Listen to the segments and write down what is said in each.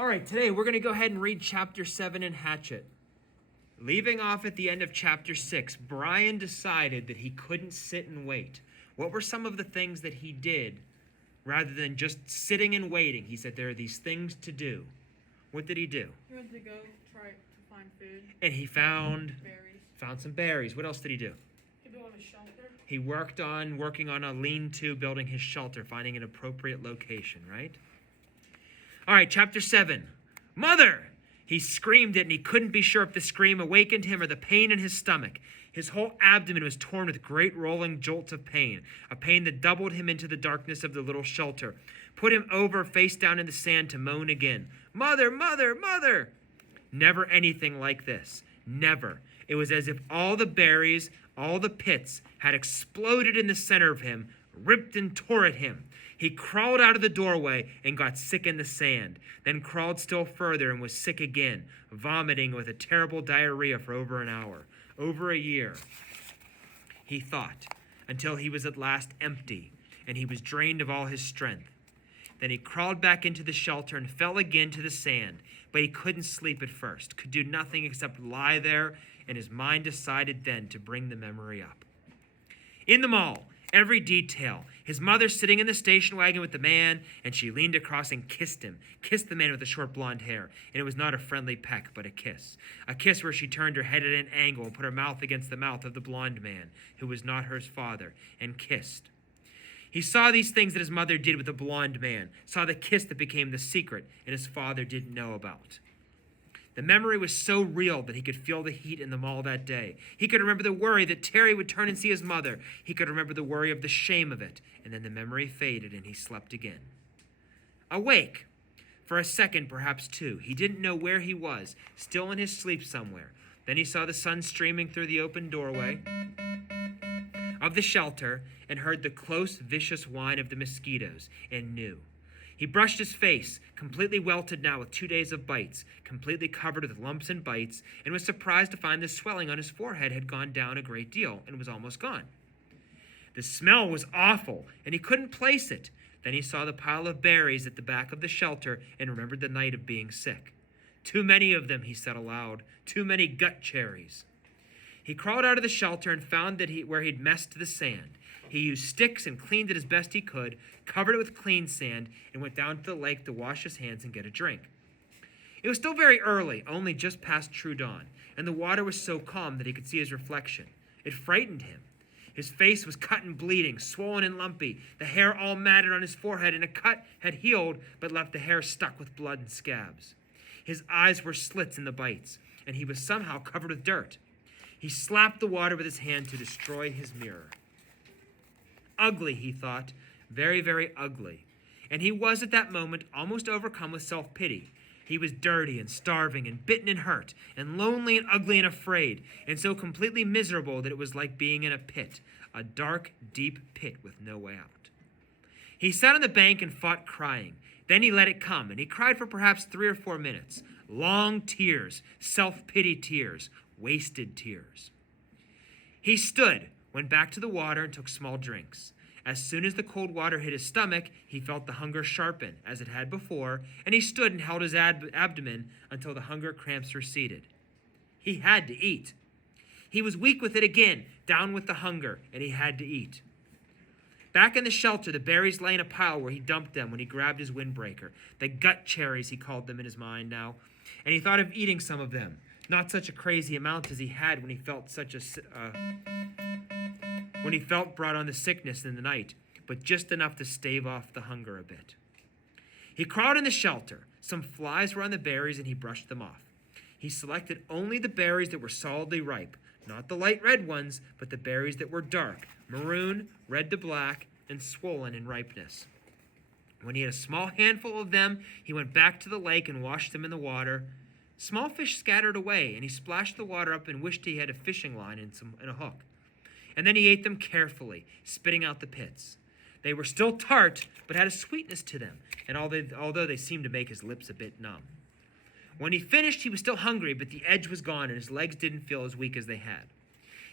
All right, today we're going to go ahead and read chapter 7 in Hatchet. Leaving off at the end of chapter 6, Brian decided that he couldn't sit and wait. What were some of the things that he did rather than just sitting and waiting? He said there are these things to do. What did he do? He went to go try to find food. And he found some berries. What else did he do? He built a shelter. He working on a lean-to, building his shelter, finding an appropriate location, right? All right, chapter 7. Mother! He screamed it, and he couldn't be sure if the scream awakened him or the pain in his stomach. His whole abdomen was torn with great rolling jolts of pain, a pain that doubled him into the darkness of the little shelter, put him over face down in the sand to moan again. Mother, mother, mother! Never anything like this. Never. It was as if all the berries, all the pits, had exploded in the center of him, ripped and tore at him. He crawled out of the doorway and got sick in the sand, then crawled still further and was sick again, vomiting with a terrible diarrhea for over an hour, over a year. He thought, until he was at last empty, and he was drained of all his strength. Then he crawled back into the shelter and fell again to the sand, but he couldn't sleep at first, could do nothing except lie there, and his mind decided then to bring the memory up. In the mall, every detail. His mother sitting in the station wagon with the man, and she leaned across and kissed him. Kissed the man with the short blonde hair, and it was not a friendly peck, but a kiss. A kiss where she turned her head at an angle and put her mouth against the mouth of the blonde man, who was not her father, and kissed. He saw these things that his mother did with the blonde man, saw the kiss that became the secret, and his father didn't know about. The memory was so real that he could feel the heat in the mall that day. He could remember the worry that Terry would turn and see his mother. He could remember the worry of the shame of it. And then the memory faded and he slept again. Awake. For a second, perhaps two. He didn't know where he was, still in his sleep somewhere. Then he saw the sun streaming through the open doorway of the shelter and heard the close, vicious whine of the mosquitoes and knew. He brushed his face, completely welted now with 2 days of bites, completely covered with lumps and bites, and was surprised to find the swelling on his forehead had gone down a great deal and was almost gone. The smell was awful, and he couldn't place it. Then he saw the pile of berries at the back of the shelter and remembered the night of being sick. Too many of them, he said aloud, too many gut cherries. He crawled out of the shelter and found that where he'd messed the sand. He used sticks and cleaned it as best he could, covered it with clean sand, and went down to the lake to wash his hands and get a drink. It was still very early, only just past true dawn, and the water was so calm that he could see his reflection. It frightened him. His face was cut and bleeding, swollen and lumpy, the hair all matted on his forehead, and a cut had healed but left the hair stuck with blood and scabs. His eyes were slits in the bites, and he was somehow covered with dirt. He slapped the water with his hand to destroy his mirror. Ugly, he thought, very, very ugly. And he was at that moment almost overcome with self-pity. He was dirty and starving and bitten and hurt and lonely and ugly and afraid and so completely miserable that it was like being in a pit, a dark, deep pit with no way out. He sat on the bank and fought crying. Then he let it come, and he cried for perhaps 3 or 4 minutes. Long tears, self-pity tears, wasted tears. He stood, went back to the water and took small drinks. As soon as the cold water hit his stomach, he felt the hunger sharpen, as it had before, and he stood and held his abdomen until the hunger cramps receded. He had to eat. He was weak with it again, down with the hunger, and he had to eat. Back in the shelter, the berries lay in a pile where he dumped them when he grabbed his windbreaker. The gut cherries, he called them in his mind now, and he thought of eating some of them. Not such a crazy amount as he had when he felt brought on the sickness in the night, but just enough to stave off the hunger a bit. He crawled in the shelter. Some flies were on the berries, and he brushed them off. He selected only the berries that were solidly ripe, not the light red ones, but the berries that were dark, maroon, red to black, and swollen in ripeness. When he had a small handful of them, he went back to the lake and washed them in the water. Small fish scattered away, and he splashed the water up and wished he had a fishing line and a hook. And then he ate them carefully, spitting out the pits. They were still tart, but had a sweetness to them, and although they seemed to make his lips a bit numb. When he finished, he was still hungry, but the edge was gone, and his legs didn't feel as weak as they had.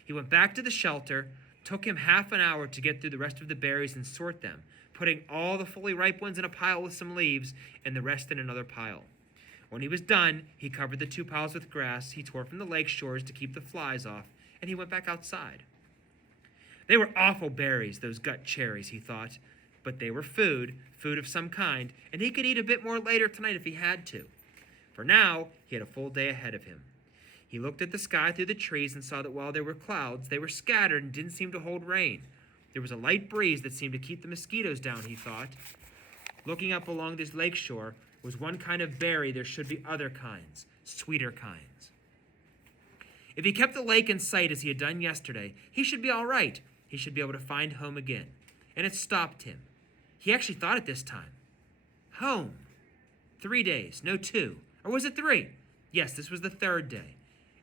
He went back to the shelter. Took him half an hour to get through the rest of the berries and sort them, putting all the fully ripe ones in a pile with some leaves and the rest in another pile. When he was done, he covered the 2 piles with grass he tore from the lake shores to keep the flies off, and he went back outside. They were awful berries, those gut cherries, he thought, but they were food of some kind, and he could eat a bit more later tonight if he had to. For now, he had a full day ahead of him. He looked at the sky through the trees and saw that while there were clouds, they were scattered and didn't seem to hold rain. There was a light breeze that seemed to keep the mosquitoes down, he thought. Looking up along this lake shore was one kind of berry. There should be other kinds, sweeter kinds. If he kept the lake in sight as he had done yesterday, he should be all right. He should be able to find home again. And it stopped him. He actually thought it this time. Home. 3 days, no 2. Or was it 3? Yes, this was the 3rd day.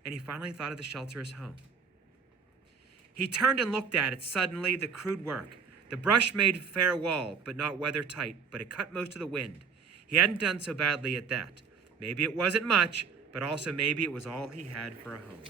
And he finally thought of the shelter as home. He turned and looked at it. Suddenly, the crude work. The brush made fair wall, but not weather tight, but it cut most of the wind. He hadn't done so badly at that. Maybe it wasn't much, but also maybe it was all he had for a home.